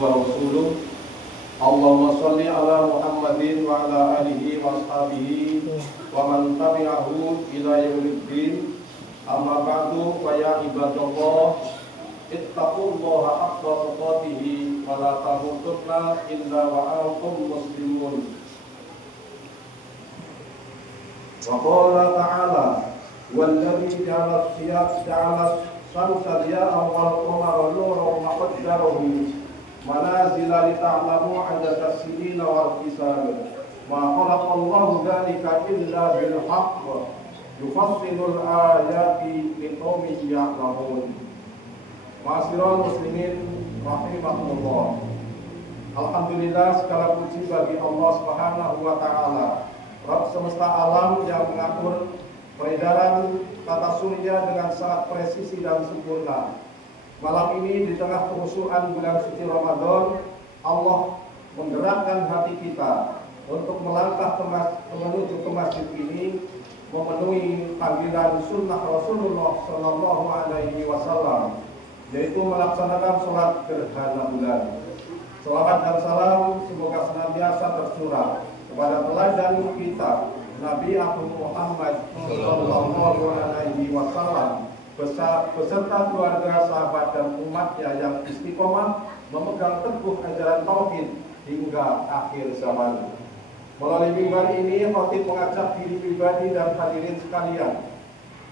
wa rasuluh. Allahumma sholli ala Muhammadin wa ala alihi wa ashabihi wa man tabi'ahu ila yaumiddin. Amma ba'du, fa ya ibadallah, ittaqullaha haqqa tuqatih wa la tamutunna illa wa antum muslimun. Wa qala ta'ala, walladzi ja'ala syamsa diya'an wal qamara nuran wa qaddarahu manazila lita'lamu 'adada as-sinina wal hisab. Ma khalaqallahu dzalika illa bil haqq yufassilul ayati liqaumin ya'lamun. Ma'asyiral muslimin rahimakumullah. Alhamdulillah, segala puji bagi Allah Subhanahu wa taala, Rabb semesta alam yang mengatur peredaran tata surya dengan sangat presisi dan sempurna. Malam ini di tengah kekhusyukan bulan suci Ramadan, Allah menggerakkan hati kita untuk melangkah menuju ke masjid ini, memenuhi panggilan sunnah Rasulullah Sallallahu Alaihi Wasallam, yaitu melaksanakan sholat gerhana bulan. Selawat dan salam semoga senantiasa tercurah kepada teladan kita Nabi Agung Muhammad Sallallahu Alaihi Wasallam beserta keluarga, sahabat dan umatnya yang istiqomah memegang teguh ajaran tauhid hingga akhir zaman. Melalui mimbar ini, khatib mengajak diri pribadi dan hadirin sekalian,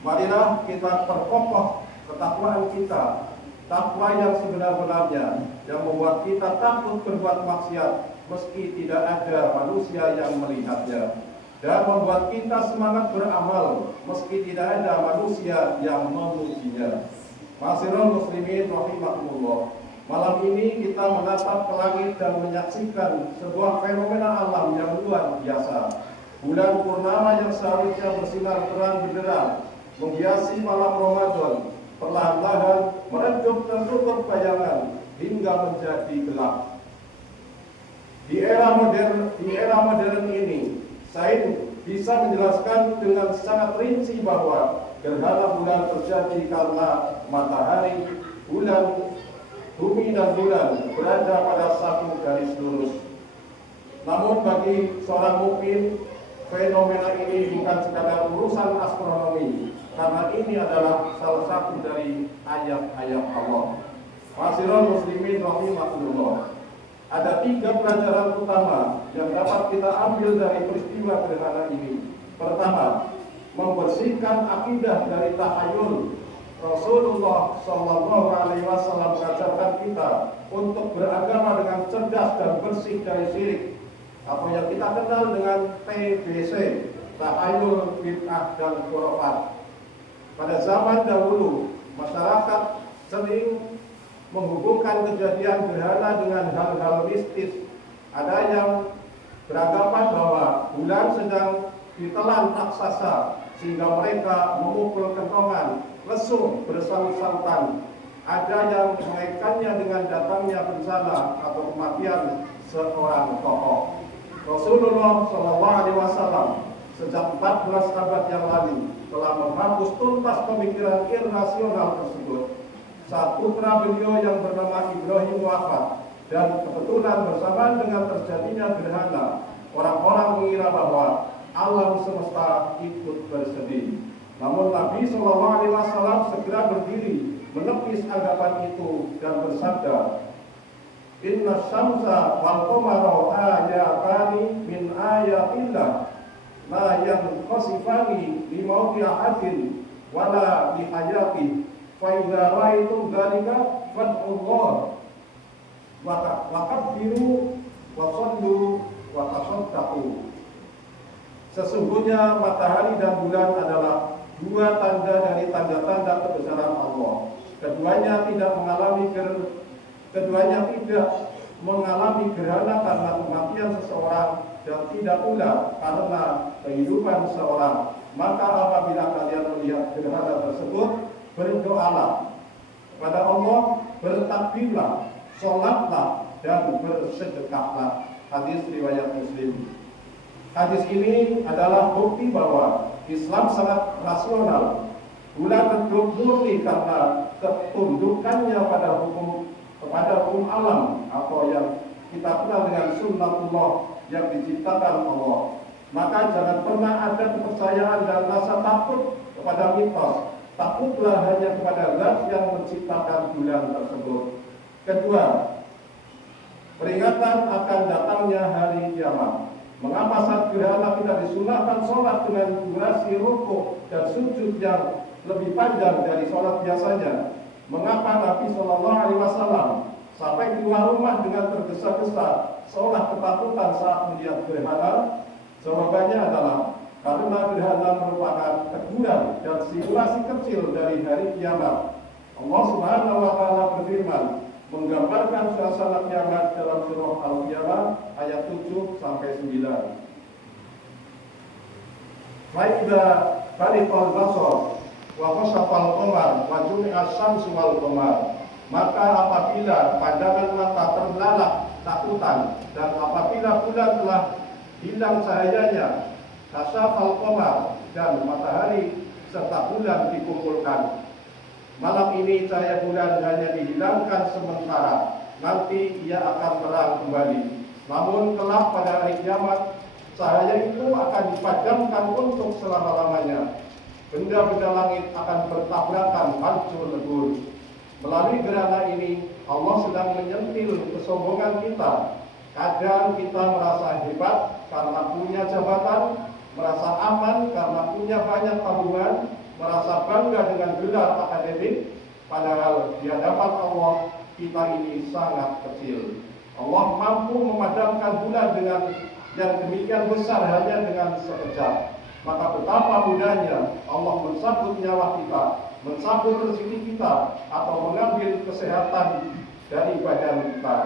marilah kita perkokoh ketakwaan kita, takwa yang sebenar-benarnya, yang membuat kita takut berbuat maksiat meski tidak ada manusia yang melihatnya, dan membuat kita semangat beramal meski tidak ada manusia yang memujinya. Ma'asyiral muslimin rahimakumullah. Malam ini kita menatap ke langit dan menyaksikan sebuah fenomena alam yang luar biasa. Bulan purnama yang seharusnya bersinar terang benderang menghiasi malam Ramadan perlahan-lahan meredup dan tutup bayangan hingga menjadi gelap. Di era modern ini, saya bisa menjelaskan dengan sangat rinci bahwa gerhana bulan terjadi karena matahari, bulan, bumi dan bulan berada pada satu garis lurus. Namun bagi seorang mukmin, fenomena ini bukan sekadar urusan astronomi, karena ini adalah salah satu dari ayat-ayat Allah. Ma'asyiral muslimin rahimakumullah. Ada 3 pelajaran utama yang dapat kita ambil dari peristiwa gerhana ini. Pertama, membersihkan akidah dari tahayul. Rasulullah Sallallahu Alaihi Wasallam mengajarkan kita untuk beragama dengan cerdas dan bersih dari syirik, apa yang kita kenal dengan TBC, tahayul, bid'ah dan khurafat. Pada zaman dahulu, masyarakat sering menghubungkan kejadian gerhana dengan hal-hal mistis. Ada yang beranggapan bahwa bulan sedang ditelan raksasa sehingga mereka memukul kentongan, lesung, bersaut-sautan. Ada yang mengaitkannya dengan datangnya bencana atau kematian seorang tokoh. Rasulullah SAW sejak 14 abad yang lalu telah menghapus tuntas pemikiran irrasional tersebut. Saat putra beliau yang bernama Ibrahim wafat dan kebetulan bersamaan dengan terjadinya gerhana, orang-orang mengira bahwa alam semesta ikut bersedih. Namun Nabi SAW segera berdiri menepis anggapan itu dan bersabda, Inna syamsa wal qamara ayatani min ayatillah la yanqasifani li mauti ahadin wala li hayati fa idza ra'aytum dzalika fad'ullah wa kabbiru wa sallu wa tasaddaqu. Sesungguhnya matahari dan bulan adalah 2 tanda dari tanda-tanda kebesaran Allah. Keduanya tidak mengalami gerhana karena kematian seseorang dan tidak pula karena kehidupan seseorang. Maka apabila kalian melihat gerhana tersebut, berdoalah kepada Allah, bertakbirlah, sholatlah dan bersedekahlah. Hadis riwayat Muslim. Hadis ini adalah bukti bahwa Islam sangat rasional. Bulan murni karena ketundukannya kepada hukum hukum alam atau yang kita kenal dengan sunnatullah yang diciptakan Allah. Maka jangan pernah ada kepercayaan dan rasa takut kepada mitos. Takutlah hanya kepada Zat yang menciptakan bulan tersebut. Kedua, peringatan akan datangnya hari kiamat. Mengapa saat gerhana kita disunahkan sholat dengan durasi rukuk dan sujud yang lebih panjang dari sholat biasanya? Mengapa Nabi Shallallahu Alaihi Wasallam sampai keluar rumah dengan tergesa-gesa sholat ketakutan saat melihat gerhana? Jawabannya adalah karena gerhana merupakan teguran dan simulasi kecil dari hari kiamat. Allah Subhanahu Wa Taala berfirman menggambarkan suasana kiamat dalam surah Al-Qiyamah ayat 7 sampai 9. Faida bariqal basar wa khasafal qamar wa jumi'as syamsu wal qamar. Maka apabila pandangan mata terbelalak takutan dan apabila bulan telah hilang cahayanya, khasafal qamar dan matahari serta bulan dikumpulkan. Malam ini cahaya bulan hanya dihilangkan sementara, nanti ia akan terang kembali. Namun kelak pada hari kiamat, cahaya itu akan dipadamkan untuk selama-lamanya. Benda-benda langit akan bertabrakan hancur lebur. Melalui gerhana ini, Allah sedang menyentil kesombongan kita. Kadang kita merasa hebat karena punya jabatan, merasa aman karena punya banyak tabungan, merasa bangga dengan gelar akademik, padahal di hadapan Allah kita ini sangat kecil. Allah mampu memadamkan bulan dengan yang demikian besar hanya dengan sekejap. Maka betapa mudahnya Allah mencabut nyawa kita, mencabut rezeki kita, atau mengambil kesehatan dari badan kita.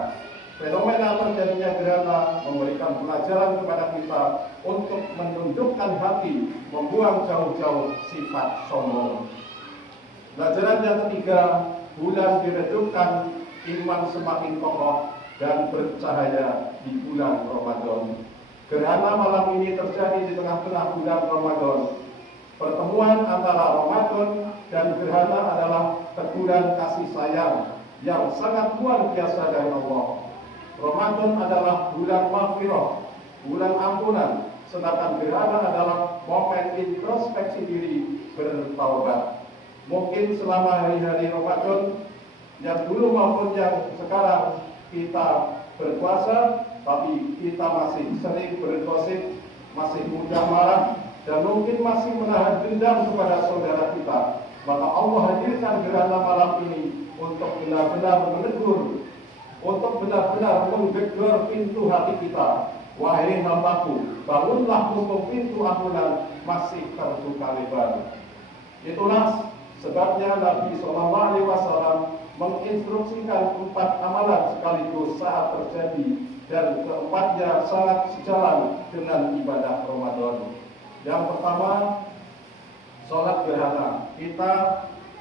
Fenomena terjadinya gerhana memberikan pelajaran kepada kita untuk menundukkan hati, membuang jauh-jauh sifat sombong. Pelajaran yang ketiga, bulan diredupkan, iman semakin kokoh dan bercahaya di bulan Ramadan. Gerhana malam ini terjadi di tengah-tengah bulan Ramadan. Pertemuan antara Ramadan dan gerhana adalah teguran kasih sayang yang sangat luar biasa dari Allah. Ramadan adalah bulan maghfirah, bulan ampunan, sedangkan gerhana adalah momen introspeksi diri bertaubat. Mungkin selama hari-hari Ramadan yang dulu maupun yang sekarang kita berpuasa, tapi kita masih sering bergosip, masih mudah marah, dan mungkin masih menahan dendam kepada saudara kita. Maka Allah hadirkan gerhana malam ini untuk benar-benar menegur, untuk benar-benar menggedor pintu hati kita. Wahai hambaku, bangunlah mumpung pintu ampunan masih terbuka lebar. Itulah sebabnya Nabi SAW menginstruksikan 4 amalan sekaligus saat terjadi, dan keempatnya sangat sejalan dengan ibadah Ramadan. Yang pertama, sholat gerhana. Kita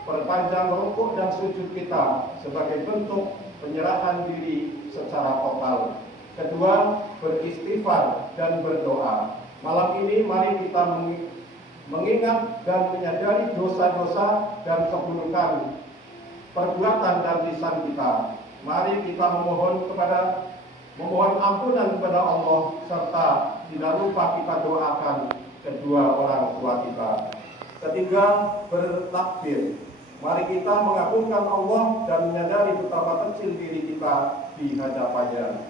perpanjang rukuk dan sujud kita sebagai bentuk penyerahan diri secara total. Kedua, beristighfar dan berdoa. Malam ini mari kita mengingat dan menyadari dosa-dosa dan keburukan perbuatan dan lisan kita. Mari kita memohon ampunan kepada Allah, serta tidak lupa kita doakan kedua orang tua kita. Ketiga, bertakbir. Mari kita mengagungkan Allah dan menyadari betapa kecil diri kita di hadapannya.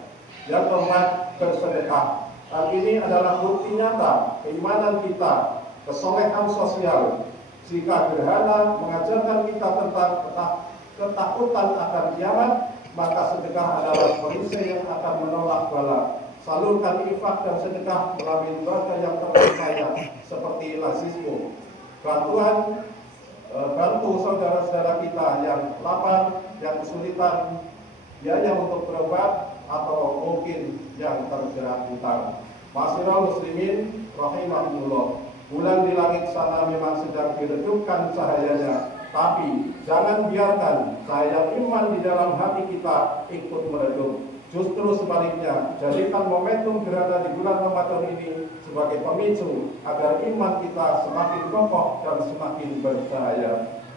Yang keempat, bersedekah. Hal ini adalah bukti nyata keimanan kita, kesolehan sosial. Jika gerhana mengajarkan kita tentang ketakutan akan kiamat, maka sedekah adalah perisai yang akan menolak bala. Salurkan infak dan sedekah melalui lembaga yang terpercaya seperti Lazismu. Bantu saudara-saudara kita yang lapar, yang kesulitan biaya untuk berobat, atau mungkin yang terjerat hutang. Ma'asyiral muslimin rahimahumullah. Bulan di langit sana memang sedang diredupkan cahayanya, tapi jangan biarkan cahaya iman di dalam hati kita ikut meredup. Justru sebaliknya, jadikan momentum gerhana di bulan Ramadan ini sebagai pemicu agar iman kita semakin kokoh dan semakin bercahaya.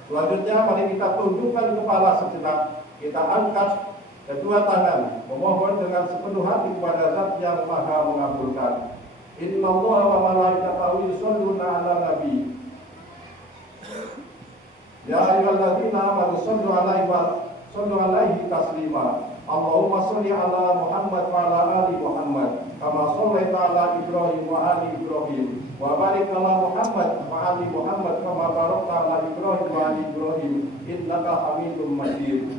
Selanjutnya, mari kita tundukkan kepala sejenak, kita angkat Kedua tangan memohon dengan sepenuh hati kepada Zat yang Maha mengabulkan. Innallaha wa malaikatahu yusholluna 'alan nabi. Ya ayyuhalladzina amanu shallu 'alaihi taslima. Allahumma shalli 'ala Muhammad wa 'ala ali Muhammad kama shallaita 'ala Ibrahim wa ali Ibrahim wa barik 'ala Muhammad wa ali Muhammad kama barakta 'ala Ibrahim wa ali Ibrahim innaka Hamidum Majid.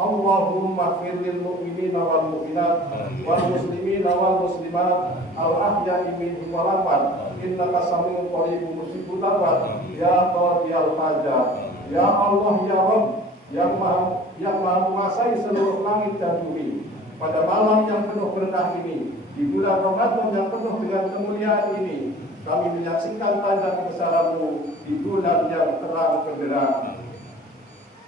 Allahumma ighfir lil mu'minina wal mu'minat wal muslimina wal muslimat al ahya'i minhum wal amwat innaka sami'un qaribun mujibud da'wat ya qadiyal hajat. Ya Allah ya Rabb yang maha menguasai seluruh langit dan bumi, pada malam yang penuh berkah ini, di bulan Ramadan yang penuh dengan kemuliaan ini, kami menyaksikan tanda kebesaran-Mu di bulan yang terang benderang.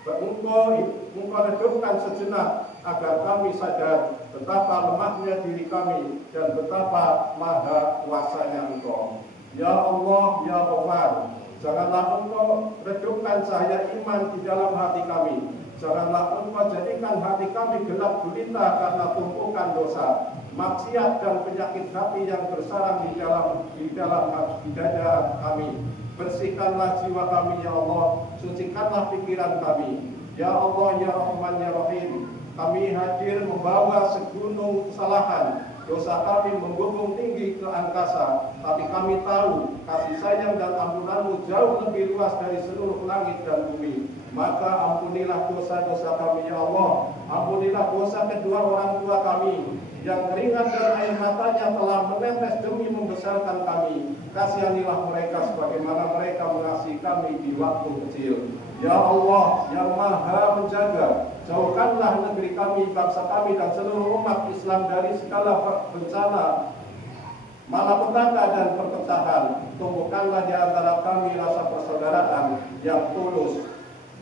Engkau redupkan sejenak agar kami sadar betapa lemahnya diri kami dan betapa maha kuasanya Engkau. Ya Allah, ya Ghafar, janganlah Engkau redupkan cahaya iman di dalam hati kami. Janganlah Engkau jadikan hati kami gelap gulita karena tumpukan dosa, maksiat dan penyakit hati yang bersarang di dalam dada kami. Bersihkanlah jiwa kami ya Allah, sucikanlah pikiran kami. Ya Allah, ya Rahman, ya Rahim, kami hadir membawa segunung kesalahan. Dosa kami membumbung tinggi ke angkasa, tapi kami tahu kasih sayang dan ampunan-Mu jauh lebih luas dari seluruh langit dan bumi. Maka ampunilah dosa-dosa kami ya Allah. Ampunilah dosa kedua orang tua kami yang keringat dan air matanya telah menetes demi membesarkan kami. Kasihanilah mereka sebagaimana mereka mengasihi kami di waktu kecil. Ya Allah yang maha menjaga, jauhkanlah negeri kami, bangsa kami dan seluruh umat Islam dari segala bencana, malapetaka dan perpecahan. Tumbuhkanlah di antara kami rasa persaudaraan yang tulus.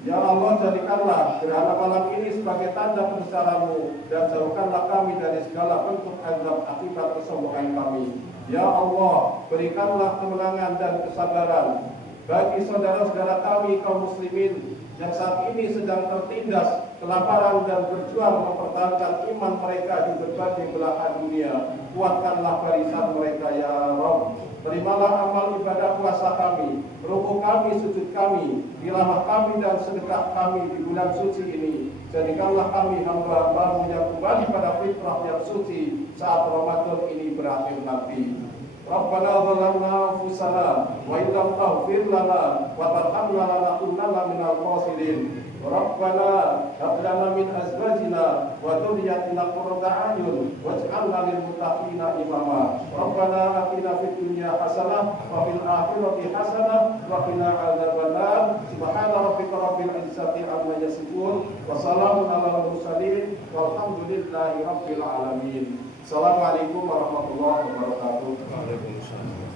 Ya Allah, jadikanlah gerhana malam ini sebagai tanda kebesaran-Mu dan jauhkanlah kami dari segala bentuk azab akibat kesombongan kami. Ya Allah, berikanlah kemenangan dan kesabaran bagi saudara-saudara kami kaum muslimin yang saat ini sedang tertindas kelaparan dan berjuang mempertahankan iman mereka di berbagai belahan dunia. Kuatkanlah barisan mereka ya Rabb. Terimalah amal ibadah puasa kami, rukuk kami, sujud kami, tilawah kami dan sedekah kami di bulan suci ini. Jadikanlah kami hamba-Hamba-Mu yang kembali pada fitrah yang suci saat Ramadan ini berakhir nanti. Rabbana zalamna anfusana wa illam taghfir lana wa tarhamna lanakunanna minal khasirin. Rabbana hab lana min azwajina wa dhurriyyatina qurrata a'yun waj'alna lil muttaqina imama. Rabbana atina fid dunya hasanah wa fil akhirati hasanah wa qina adzabannar. Subhana rabbika rabbil izzati amma yasifun wa salamun alal mursalin walhamdulillahi rabbil alamin. Assalamualaikum warahmatullahi wabarakatuh. Waalaikumsalam.